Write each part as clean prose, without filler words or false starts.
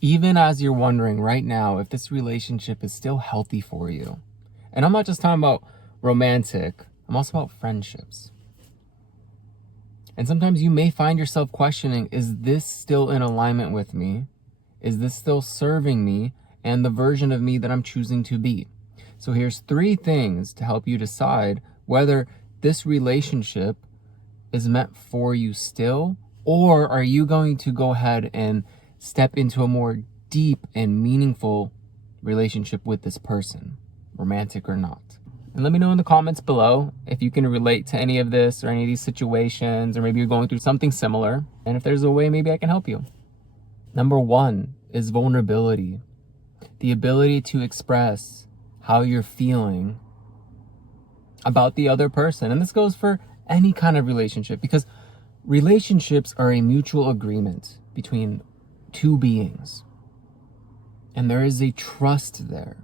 Even as you're wondering right now if this relationship is still healthy for you. And I'm not just talking about romantic, I'm also about friendships. And sometimes you may find yourself questioning, is this still in alignment with me? Is this still serving me and the version of me that I'm choosing to be? So here's 3 things to help you decide whether this relationship is meant for you still, or are you going to go ahead and step into a more deep and meaningful relationship with this person, romantic or not. And let me know in the comments below if you can relate to any of this or any of these situations, or maybe you're going through something similar. And if there's a way, maybe I can help you. Number 1 is vulnerability. The ability to express how you're feeling about the other person. And this goes for any kind of relationship, because relationships are a mutual agreement between 2 beings. And there is a trust there,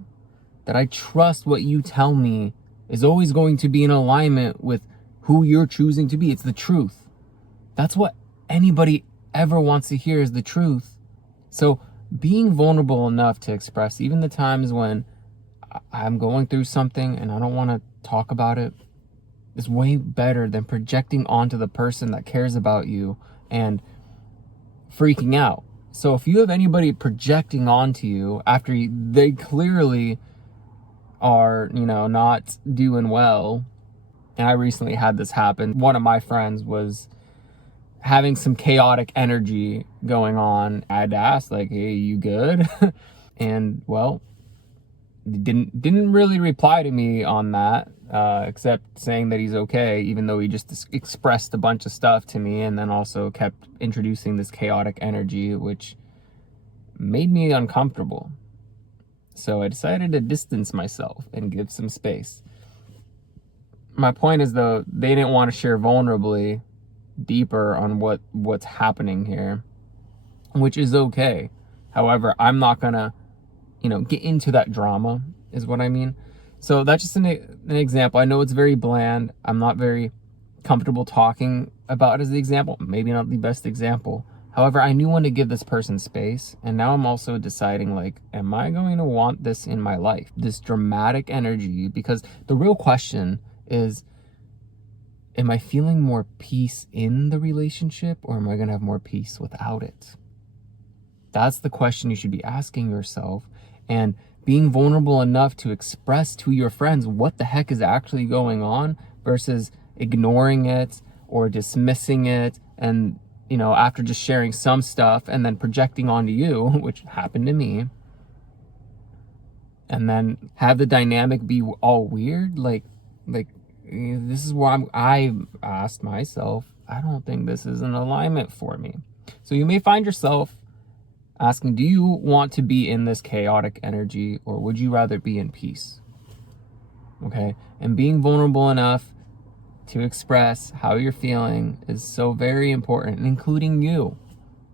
that I trust what you tell me is always going to be in alignment with who you're choosing to be. It's the truth. That's what anybody ever wants to hear, is the truth. So being vulnerable enough to express even the times when I'm going through something and I don't want to talk about it is way better than projecting onto the person that cares about you and freaking out. So if you have anybody projecting onto you after they clearly are, not doing well, and I recently had this happen. One of my friends was having some chaotic energy going on. I had to ask, like, hey, you good? And well, didn't really reply to me on that, except saying that he's okay, even though he just expressed a bunch of stuff to me, and then also kept introducing this chaotic energy, which made me uncomfortable. So I decided to distance myself and give some space. My point is, though, they didn't want to share vulnerably deeper on what's happening here, which is okay. However, I'm not gonna get into that drama, is what I mean. So that's just an example. I know it's very bland. I'm not very comfortable talking about it as the example. Maybe not the best example. However, I knew when to give this person space. And now I'm also deciding, like, am I going to want this in my life? This dramatic energy? Because the real question is, am I feeling more peace in the relationship, or am I going to have more peace without it? That's the question you should be asking yourself, and being vulnerable enough to express to your friends what the heck is actually going on versus ignoring it or dismissing it, and after just sharing some stuff and then projecting onto you, which happened to me, and then have the dynamic be all weird. Like this is where I asked myself, I don't think this is an alignment for me. So you may find yourself asking, do you want to be in this chaotic energy, or would you rather be in peace? Okay. And being vulnerable enough to express how you're feeling is so very important, including you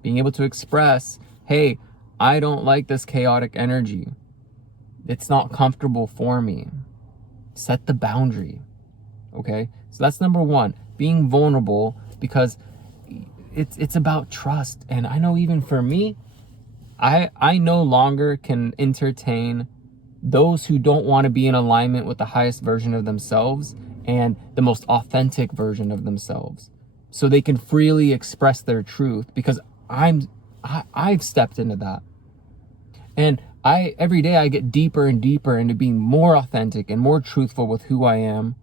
being able to express, hey, I don't like this chaotic energy. It's not comfortable for me. Set the boundary. Okay. So that's number 1, being vulnerable, because it's about trust. And I know even for me, I no longer can entertain those who don't want to be in alignment with the highest version of themselves and the most authentic version of themselves, so they can freely express their truth, because I've stepped into that. And every day I get deeper and deeper into being more authentic and more truthful with who I am,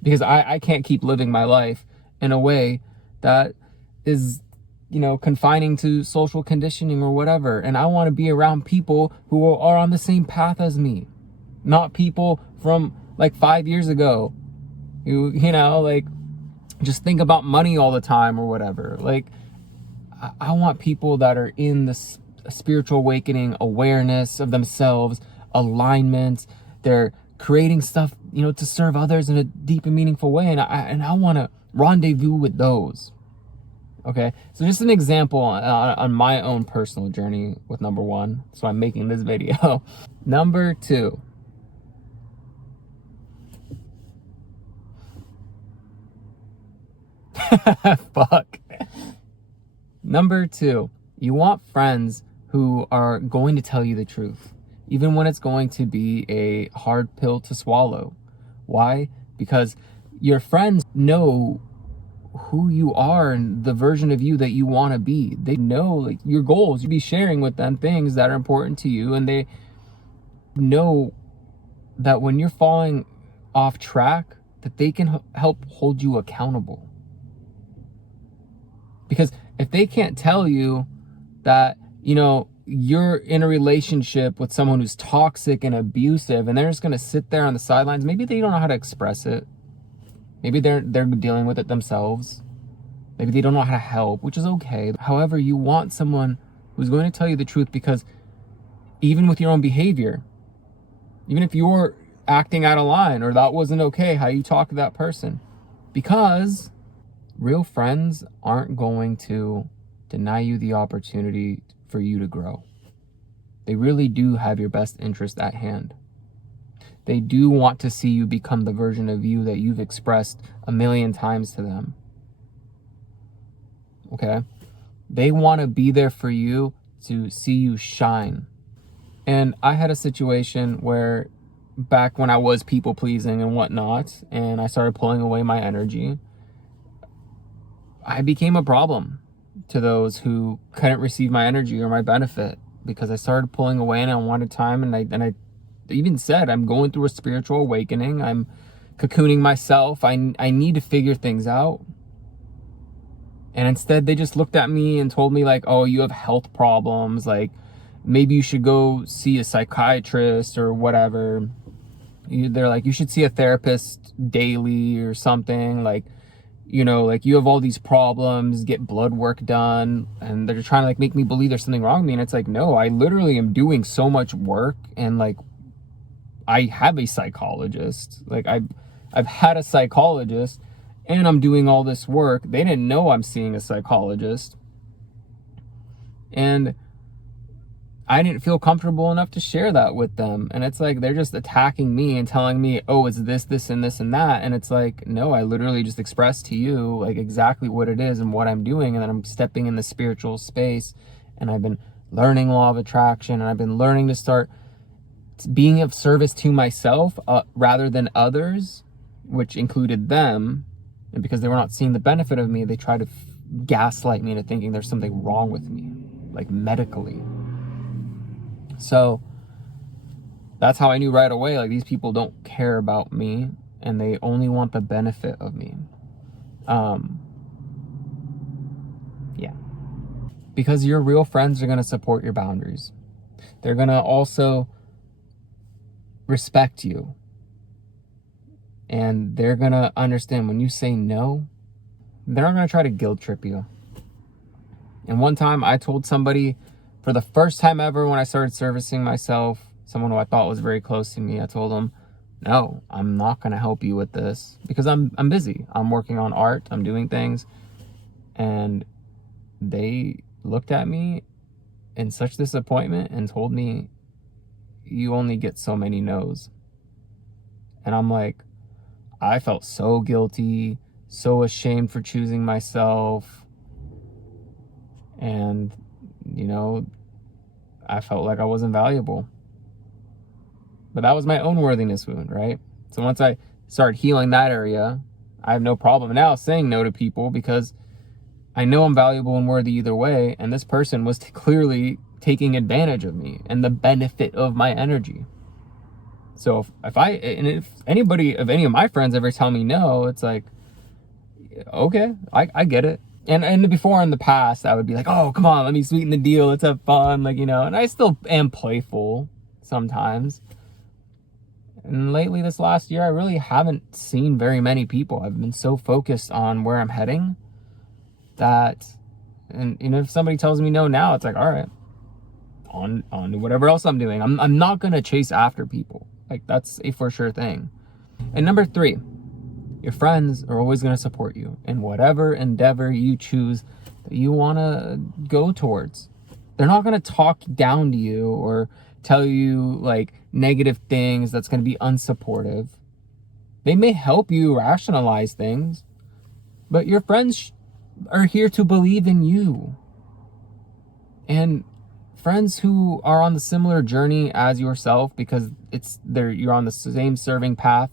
because I can't keep living my life in a way that is confining to social conditioning or whatever. And I want to be around people who are on the same path as me, not people from like 5 years ago who, like, just think about money all the time or whatever. Like, I want people that are in this spiritual awakening, awareness of themselves, alignment. They're creating stuff, to serve others in a deep and meaningful way. And I want to rendezvous with those. Okay, so just an example on my own personal journey with number 1. So I'm making this video. Number 2. Fuck. Number 2. You want friends who are going to tell you the truth, even when it's going to be a hard pill to swallow. Why? Because your friends know who you are and the version of you that you want to be. They know like your goals. You be sharing with them things that are important to you, and they know that when you're falling off track, that they can help hold you accountable. Because if they can't tell you that, you're in a relationship with someone who's toxic and abusive, and they're just going to sit there on the sidelines, maybe they don't know how to express it. Maybe they're dealing with it themselves. Maybe they don't know how to help, which is okay. However, you want someone who's going to tell you the truth, because even with your own behavior, even if you're acting out of line or that wasn't okay, how you talk to that person, because real friends aren't going to deny you the opportunity for you to grow. They really do have your best interest at hand. They do want to see you become the version of you that you've expressed a million times to them. Okay? They want to be there for you to see you shine. And I had a situation where back when I was people pleasing and whatnot, and I started pulling away my energy, I became a problem to those who couldn't receive my energy or my benefit, because I started pulling away and I wanted time. And I even said, I'm going through a spiritual awakening. I'm cocooning myself. I need to figure things out. And instead they just looked at me and told me like, oh, you have health problems. Like maybe you should go see a psychiatrist or whatever. They're like, you should see a therapist daily or something. Like, like you have all these problems, get blood work done. And they're trying to like make me believe there's something wrong with me. And it's like, no, I literally am doing so much work. And like, I have a psychologist. Like I've had a psychologist and I'm doing all this work. They didn't know I'm seeing a psychologist. And I didn't feel comfortable enough to share that with them. And it's like, they're just attacking me and telling me, oh, it's this, this, and this, and that. And it's like, no, I literally just expressed to you like exactly what it is and what I'm doing. And then I'm stepping in the spiritual space, and I've been learning law of attraction, and I've been learning to start being of service to myself rather than others, which included them. And because they were not seeing the benefit of me, they tried to gaslight me into thinking there's something wrong with me, like medically. So that's how I knew right away, like these people don't care about me and they only want the benefit of me. Yeah. Because your real friends are going to support your boundaries. They're going to also respect you. And they're going to understand when you say no, they're not going to try to guilt trip you. And one time I told somebody, for the first time ever when I started servicing myself, someone who I thought was very close to me, I told them, no, I'm not going to help you with this because I'm busy. I'm working on art. I'm doing things. And they looked at me in such disappointment and told me, you only get so many no's. And I'm like, I felt so guilty, so ashamed for choosing myself. And, I felt like I wasn't valuable. But that was my own worthiness wound, right? So once I started healing that area, I have no problem now saying no to people because I know I'm valuable and worthy either way. And this person was clearly taking advantage of me and the benefit of my energy. So if anybody of any of my friends ever tell me no, it's like, okay, I get it. And before in the past, I would be like, oh, come on, let me sweeten the deal. Let's have fun. And I still am playful sometimes. And lately this last year, I really haven't seen very many people. I've been so focused on where I'm heading that, and if somebody tells me no now, it's like, all right, on to whatever else I'm doing. I'm not going to chase after people. Like that's a for sure thing. And number 3, your friends are always going to support you in whatever endeavor you choose that you want to go towards. They're not going to talk down to you or tell you like negative things that's going to be unsupportive. They may help you rationalize things, but your friends are here to believe in you. And friends who are on the similar journey as yourself, because you're on the same serving path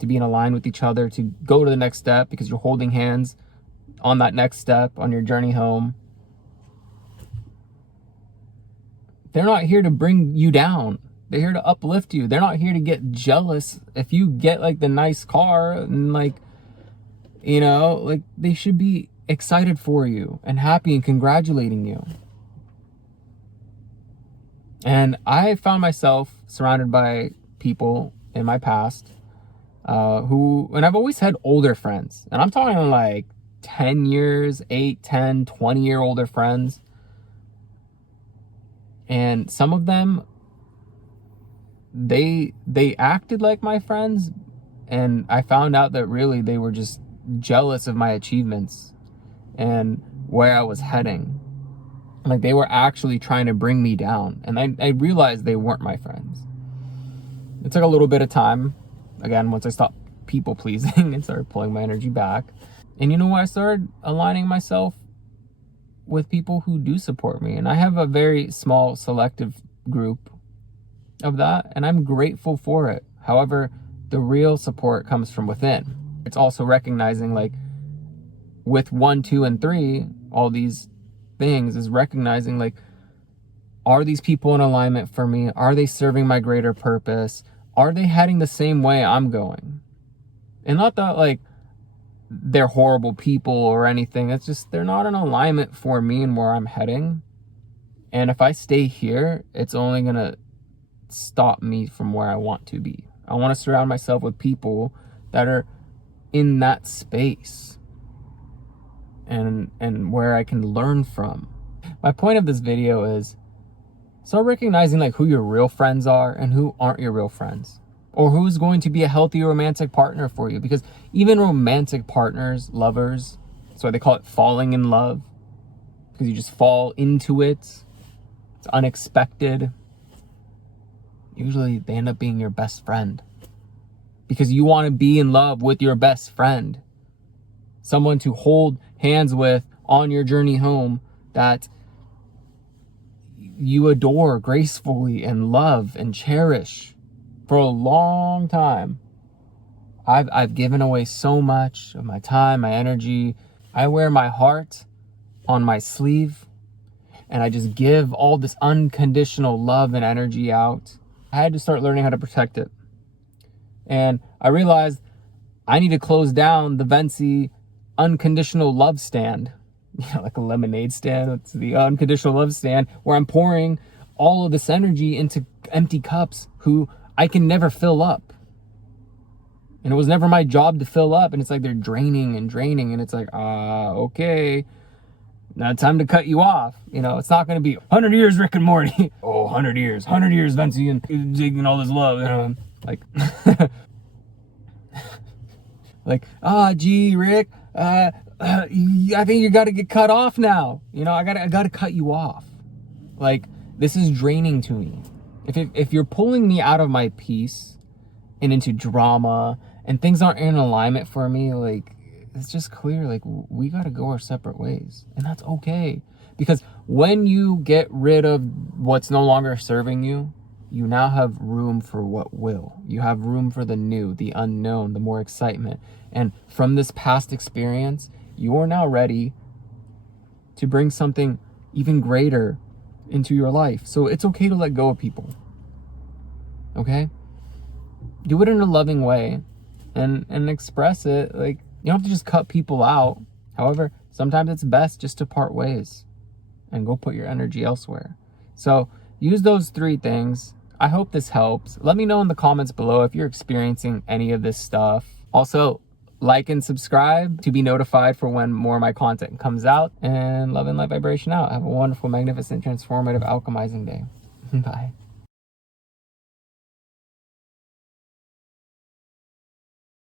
to be in line with each other, to go to the next step, because you're holding hands on that next step on your journey home. They're not here to bring you down. They're here to uplift you. They're not here to get jealous if you get like the nice car, and like, you know, like they should be excited for you and happy and congratulating you. And I found myself surrounded by people in my past and I've always had older friends, and I'm talking like 10 years, 8, 10, 20-year older friends. And some of them, they acted like my friends, and I found out that really they were just jealous of my achievements and where I was heading. Like they were actually trying to bring me down, and I realized they weren't my friends. It took a little bit of time, again, once I stopped people pleasing and started pulling my energy back. And you know what? I started aligning myself with people who do support me. And I have a very small selective group of that, and I'm grateful for it. However, the real support comes from within. It's also recognizing, like, with 1, 2, and 3, all these things is recognizing, like, are these people in alignment for me? Are they serving my greater purpose? Are they heading the same way I'm going? And not that, like, they're horrible people or anything. It's just they're not in alignment for me and where I'm heading. And if I stay here, it's only going to stop me from where I want to be. I want to surround myself with people that are in that space and where I can learn from. My point of this video is start recognizing, like, who your real friends are and who aren't your real friends, or who's going to be a healthy romantic partner for you. Because even romantic partners, lovers, that's why they call it falling in love, because you just fall into it. It's unexpected. Usually they end up being your best friend, because you want to be in love with your best friend, someone to hold hands with on your journey home, that you adore gracefully and love and cherish for a long time. I've given away so much of my time, my energy. I wear my heart on my sleeve, and I just give all this unconditional love and energy out. I had to start learning how to protect it. And I realized I need to close down the Vency unconditional love stand. You know, like a lemonade stand. It's the unconditional love stand, where I'm pouring all of this energy into empty cups who I can never fill up. And it was never my job to fill up. And it's like they're draining and draining. And it's like, okay, now it's time to cut you off. You know, it's not going to be 100 years Rick and Morty. Oh, 100 years, Vency, and digging all this love. You know, like, like, gee, Rick, I think you got to get cut off now. You know, I got to cut you off. Like, this is draining to me. If you're pulling me out of my peace and into drama, and things aren't in alignment for me, like, it's just clear, like, we got to go our separate ways. And that's okay. Because when you get rid of what's no longer serving you, you now have room for what will. You have room for the new, the unknown, the more excitement. And from this past experience, you are now ready to bring something even greater into your life. So it's okay to let go of people. Okay? Do it in a loving way and express it. Like, you don't have to just cut people out. However, sometimes it's best just to part ways and go put your energy elsewhere. So use those 3 things. I hope this helps. Let me know in the comments below if you're experiencing any of this stuff. Also, like and subscribe to be notified for when more of my content comes out. And love and light vibration out. Have a wonderful, magnificent, transformative, alchemizing day. Bye.